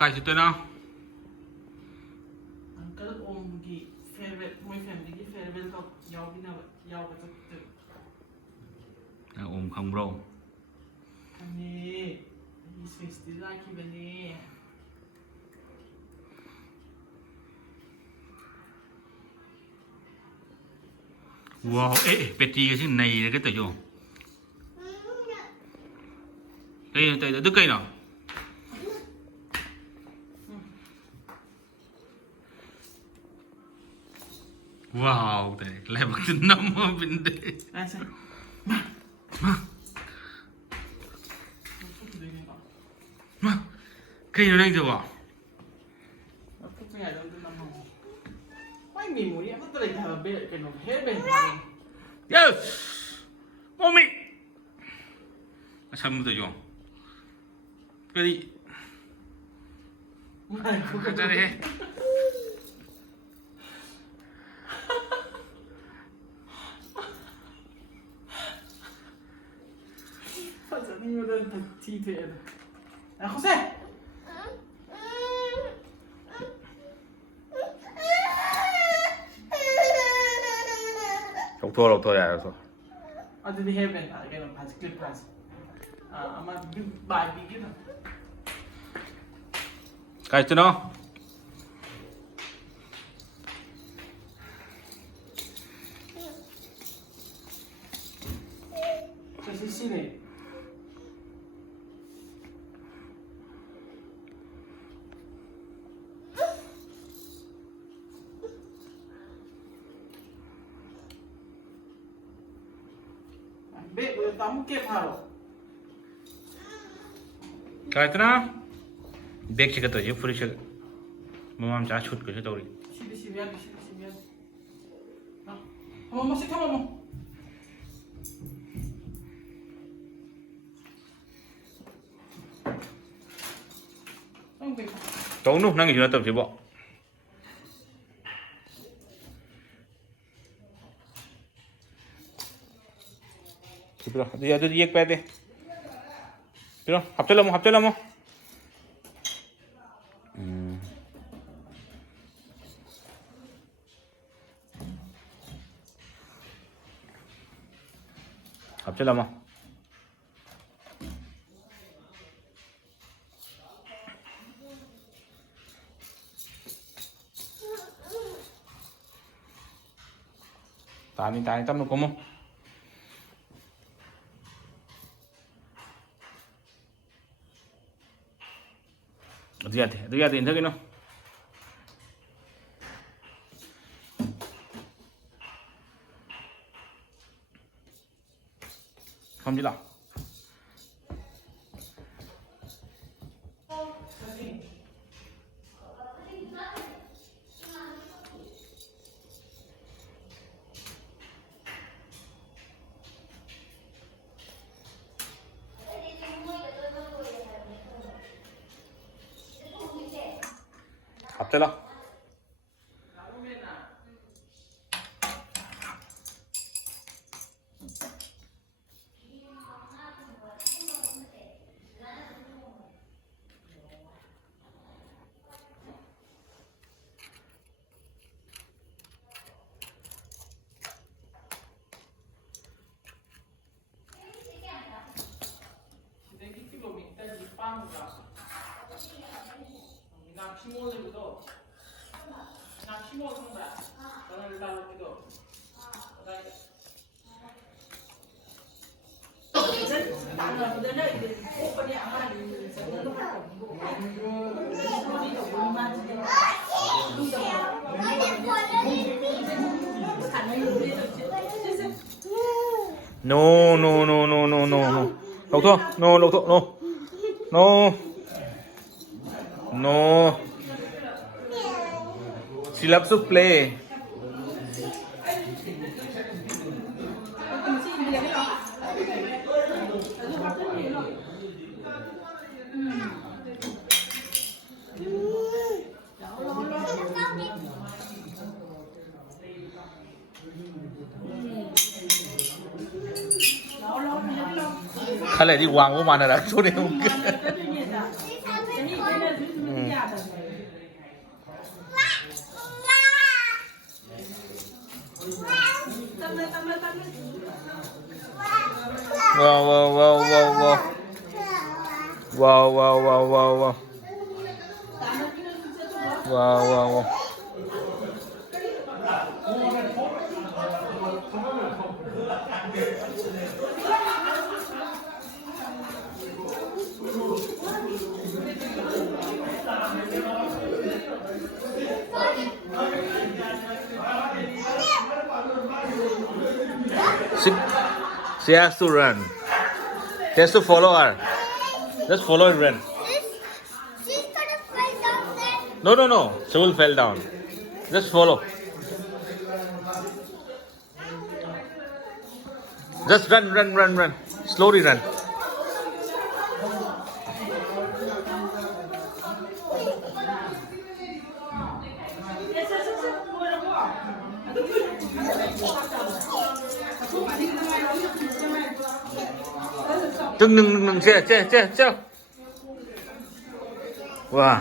काय शिकतोय ना अंकल ओम की फेअरवेल मोई फॅमिली की फेअरवेल तो याव की ना याव का तो ओम खंब्रो आणि ही स्विस्टी राखी बने wow Betty cái này cái tờ vô đây đứt cây nào wow đây lại một cái năm bên đây cây nó đang rồiไม่มีหมูเนี่ยมันตัวเล็กแต่แบบเป็นเฮ็ดเป็น yes mommy 참 묻어줘 그래 ไม่กูก็ 잘해 사장님은 디테일 아 호세 독토야 알아서 어디 해변 이거는 바지 클립 바지 아마 많이 비기나 가있지 너? 저 시시네 왜 나무 깨 바로 가있구나 백 시가 떠지 프리시 뭐맘 자 슛 그저 우리 12 하기 12 하기 한 번씩 한 번만 trốn luôn năng gì nữa tập chỉ bộ bây giờ tôi đi pe đi biết không học chơi lắm không học chơi lắm không tại tâm nó có không 어디 해야 돼 인터뷰는 갑니다 갑자라 No. Doctor, no. She loves to play. Hay là đi hoàng của mình là số này không Wow, wow, wow, wow, wow. Wow, wow, wow, wow, wow. Wow, wow, wow. She, she has to run. She has to follow her. Just follow and run. She's gonna fall down there. No, no, no. She will fall down. Just follow. Just run, run, run, run. Slowly run. Từng đừng che che che che. Wow.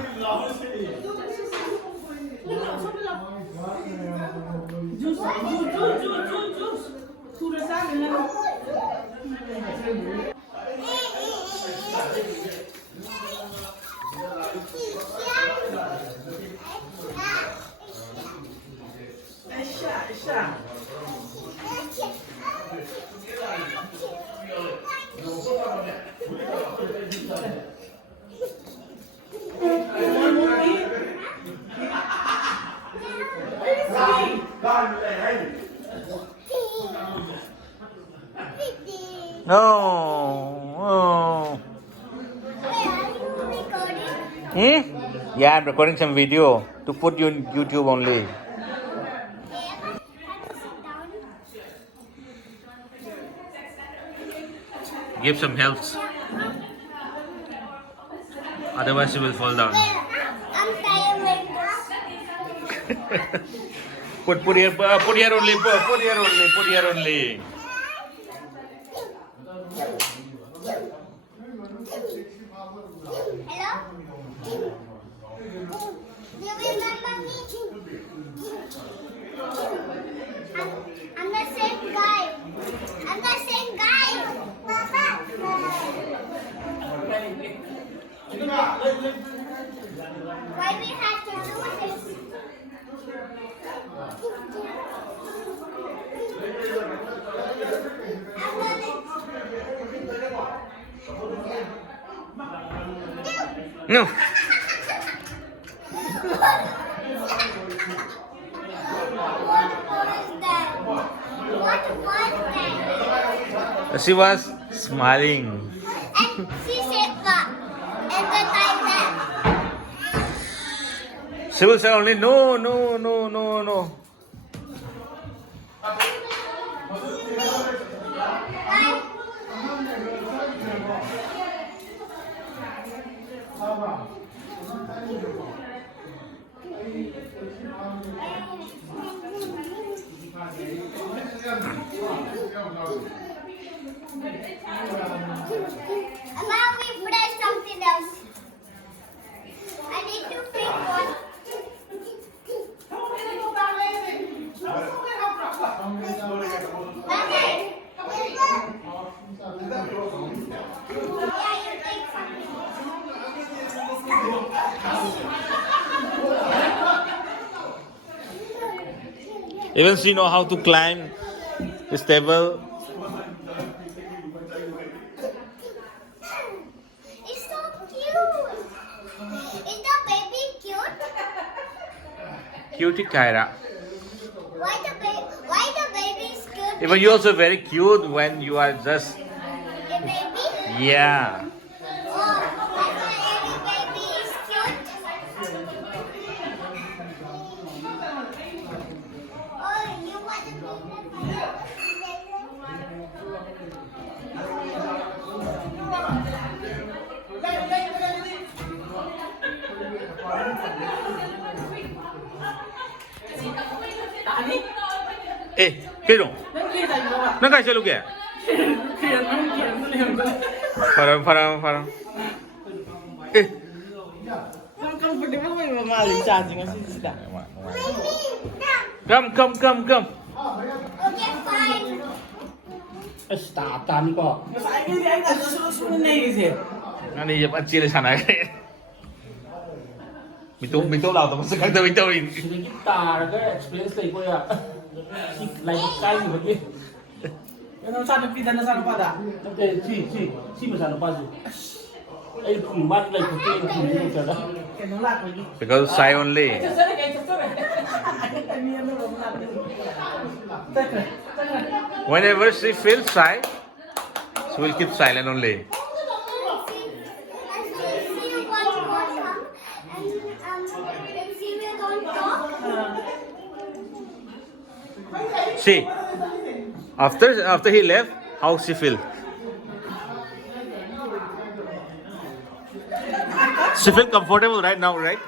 No. Oh. Hmm? Yeah, I'm recording some video to put you on YouTube only. Give some help. Otherwise, you will fall down. I'm tired like this. Put here only. Put here only. Put here only. Hello? Do you remember me? I'm the same guy. I'm the same guy. Why we have to do this? No. What was that? What was that? She was smiling. And she said what? And the time that. She will say only no, no, no, no, no. Now we try something else. I need to pick one. Okay. Yeah, you take something. Even she know how to climb this table. It's so cute. Is the baby cute? Cutie Kyra. Why the baby is cute? Even you also very cute when you are just The baby? yeah. Oh, I thought every baby is cute. Oh, you want to be Eh, cái rồi. Nó cái luôn kìa. Farang. Eh. kemaling charging kasi sila. Come. Okay, fine. Tatan ko. Mas ay nasusunod na yun siya. Ano yung chile sana kaya? Bito lao to sa kagda bitawin. Sige tar ka experience lay ko ya. Like kai ni bagi. Ano sana pida na sana pada? Okay, si masano pa si. Ay mat like ko tin ko kada. Kaya lang lagi. Because Sai only. Whenever she feels shy, she will keep silent only. And see you watch more come and see we don't talk. See, after he left, how she feel? She feel comfortable right now, right?